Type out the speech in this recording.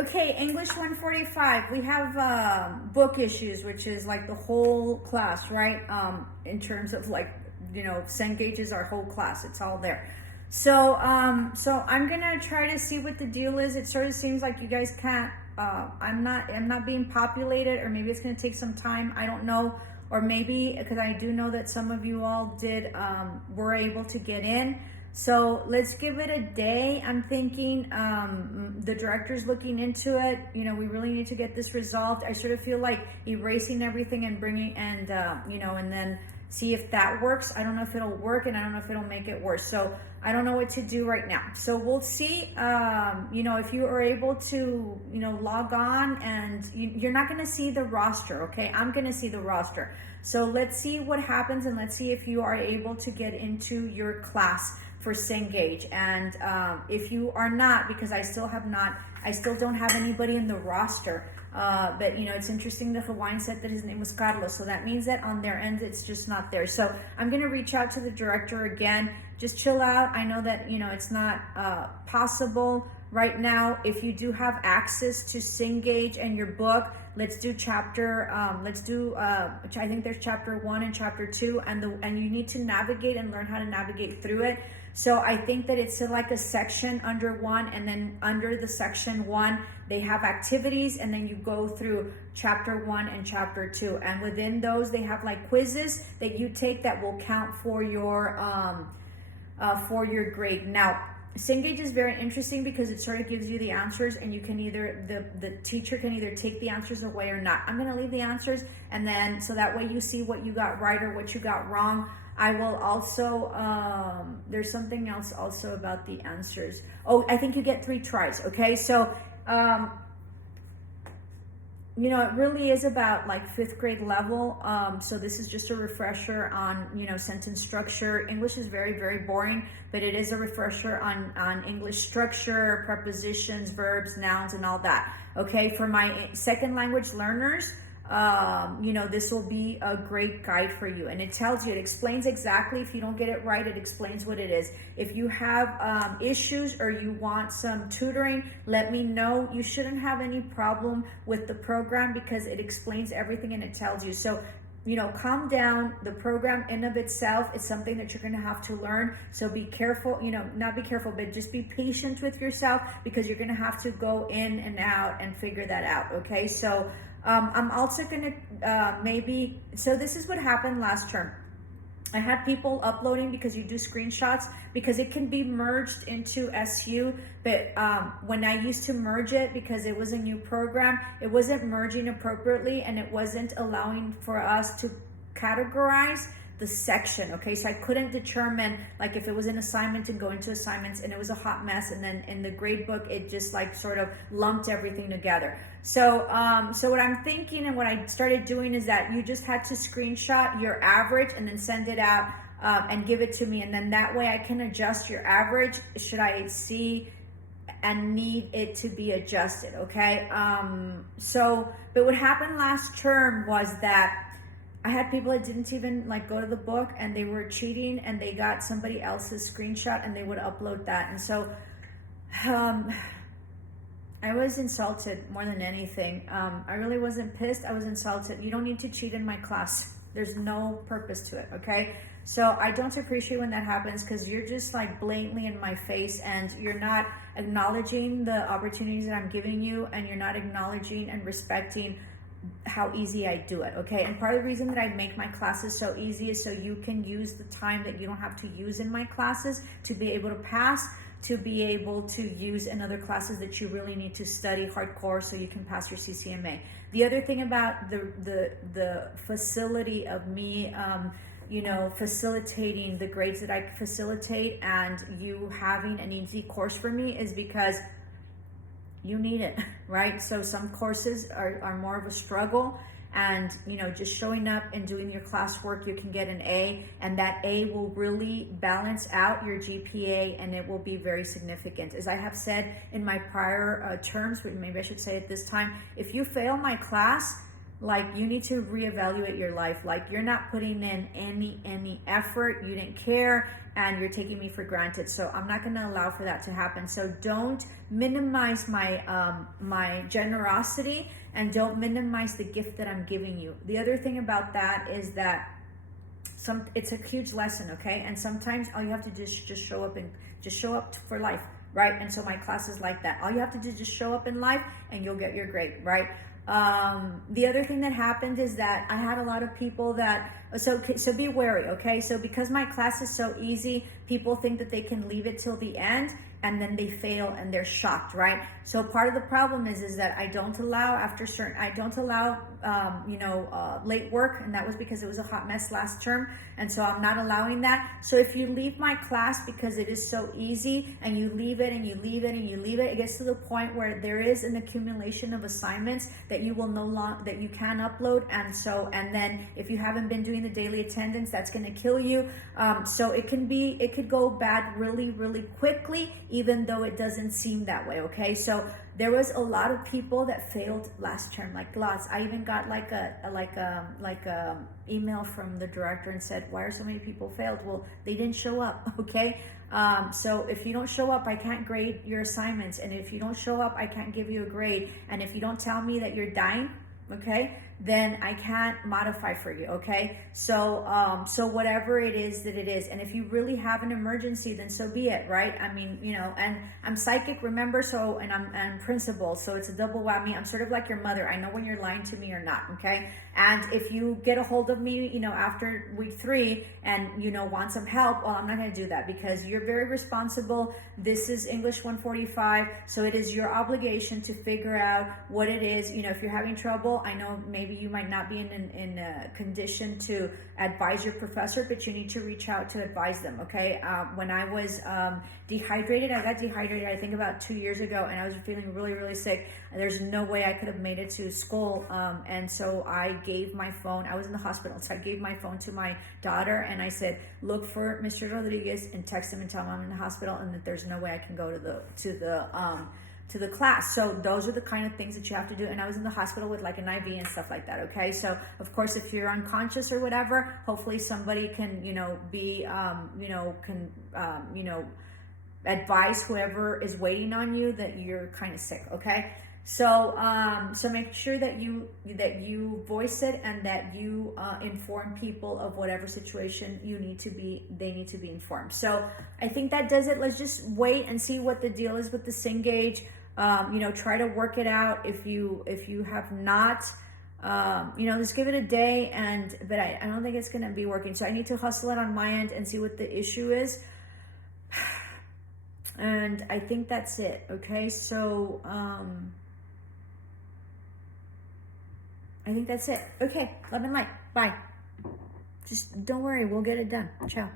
Okay, English 145. We have book issues, which is like the whole class, right? In terms of like, Cengage is our whole class. It's all there. So I'm gonna try to see what the deal is. It sort of seems like you guys can't. I'm not being populated, or maybe it's gonna take some time. I don't know, or maybe because I do know that some of you all were able to get in. So let's give it a day. I'm thinking the director's looking into it. We really need to get this resolved. I sort of feel like erasing everything and bringing and then see if that works. I don't know if it'll work, and I don't know if it'll make it worse. So I don't know what to do right now. So we'll see. If you are able to, log on, and you're not going to see the roster. Okay, I'm going to see the roster. So let's see what happens, and let's see if you are able to get into your class for Cengage. And if you are not, because I still don't have anybody in the roster. But it's interesting that Hawaiian said that his name was Carlos, so that means that on their end it's just not there. So I'm going to reach out to the director again. Just chill out. I know that it's not possible right now. If you do have access to Cengage and your book, let's do I think there's chapter 1 and chapter 2, and you need to navigate and learn how to navigate through it. So I think that it's like a section under 1, and then under the section 1 they have activities, and then you go through chapter 1 and chapter 2, and within those they have like quizzes that you take that will count for your grade. Now Cengage is very interesting because it sort of gives you the answers, and you can the teacher can either take the answers away or not. I'm going to leave the answers, and then so that way you see what you got right or what you got wrong. I will also, there's something else also about the answers. Oh, I think you get 3 tries. Okay. So, it really is about like 5th grade level. So this is just a refresher on, sentence structure. English is very, very boring, but it is a refresher on English structure, prepositions, verbs, nouns, and all that. Okay. For my second language learners, this will be a great guide for you. And it explains exactly, if you don't get it right, it explains what it is. If you have issues or you want some tutoring, let me know. You shouldn't have any problem with the program because it explains everything and it tells you. So, calm down. The program in of itself is something that you're going to have to learn. So be careful, not be careful, but just be patient with yourself, because you're going to have to go in and out and figure that out. Okay. So, I'm also going to so this is what happened last term. I had people uploading because you do screenshots, because it can be merged into SU. But when I used to merge it, because it was a new program, it wasn't merging appropriately, and it wasn't allowing for us to categorize the section. Okay, so I couldn't determine like if it was an assignment and go into assignments, and it was a hot mess. And then in the grade book, it just like sort of lumped everything together. So what I'm thinking and what I started doing is that you just had to screenshot your average and then send it out and give it to me, and then that way I can adjust your average should I see and need it to be adjusted. Okay. But what happened last term was that I had people that didn't even like go to the book, and they were cheating, and they got somebody else's screenshot and they would upload that. And so I was insulted more than anything. I really wasn't pissed. I was insulted. You don't need to cheat in my class. There's no purpose to it. Okay. So I don't appreciate when that happens, because you're just like blatantly in my face, and you're not acknowledging the opportunities that I'm giving you, and you're not acknowledging and respecting how easy I do it. Okay. And part of the reason that I make my classes so easy is so you can use the time that you don't have to use in my classes to be able to pass, to be able to use in other classes that you really need to study hardcore so you can pass your CCMA. The other thing about the facility of me facilitating the grades that I facilitate, and you having an easy course for me, is because you need it, right? So some courses are more of a struggle, and just showing up and doing your classwork, you can get an A, and that A will really balance out your GPA, and it will be very significant. As I have said in my prior terms, but maybe I should say it this time, if you fail my class, like you need to reevaluate your life. Like you're not putting in any effort, you didn't care, and you're taking me for granted. So I'm not going to allow for that to happen. So don't minimize my my generosity, and don't minimize the gift that I'm giving you. The other thing about that is that it's a huge lesson, okay? And sometimes all you have to do is just show up, and just show up for life, right? And so my class is like that. All you have to do is just show up in life and you'll get your grade, right? The other thing that happened is that I had a lot of people that, so be wary, okay? So because my class is so easy, people think that they can leave it till the end and then they fail and they're shocked, right? So part of the problem is that I don't allow late work, and that was because it was a hot mess last term, and so I'm not allowing that. So if you leave my class because it is so easy, and you leave it and you leave it and you leave it, it gets to the point where there is an accumulation of assignments that you will no longer, that you can upload, and then if you haven't been doing the daily attendance, that's going to kill you. So it could go bad really, really quickly, even though it doesn't seem that way, okay? So there was a lot of people that failed last term, like lots. I even got like a email from the director and said, why are so many people failed? Well, they didn't show up, okay? So if you don't show up, I can't grade your assignments. And if you don't show up, I can't give you a grade. And if you don't tell me that you're dying, okay, then I can't modify for you, okay? So so whatever it is that it is, and if you really have an emergency, then so be it, right? I mean, you know, and I'm psychic, remember, so, and I'm principal, so it's a double whammy. I'm sort of like your mother. I know when you're lying to me or not, okay? And if you get a hold of me, you know, after week 3 and, you know, want some help, well, I'm not gonna do that because you're very responsible. This is English 145, so it is your obligation to figure out what it is. You know, if you're having trouble, I know maybe you might not be in a condition to advise your professor, but you need to reach out to advise them, okay? When I was dehydrated, I got dehydrated, I think about 2 years ago, and I was feeling really, really sick. There's no way I could have made it to school, and so I gave my phone. I was in the hospital, so I gave my phone to my daughter, and I said, look for Mr. Rodriguez and text him and tell him I'm in the hospital and that there's no way I can go to the class. So those are the kind of things that you have to do. And I was in the hospital with like an IV and stuff like that, okay? So of course, if you're unconscious or whatever, hopefully somebody can, you know, advise whoever is waiting on you that you're kind of sick, okay? So so make sure that you voice it, and that you inform people of whatever situation they need to be informed. So I think that does it. Let's just wait and see what the deal is with the Cengage. You know, try to work it out. If you have not, you know, just give it a day, but I don't think it's going to be working. So I need to hustle it on my end and see what the issue is. And I think that's it. Okay. So, I think that's it. Okay. Love and light. Bye. Just don't worry. We'll get it done. Ciao.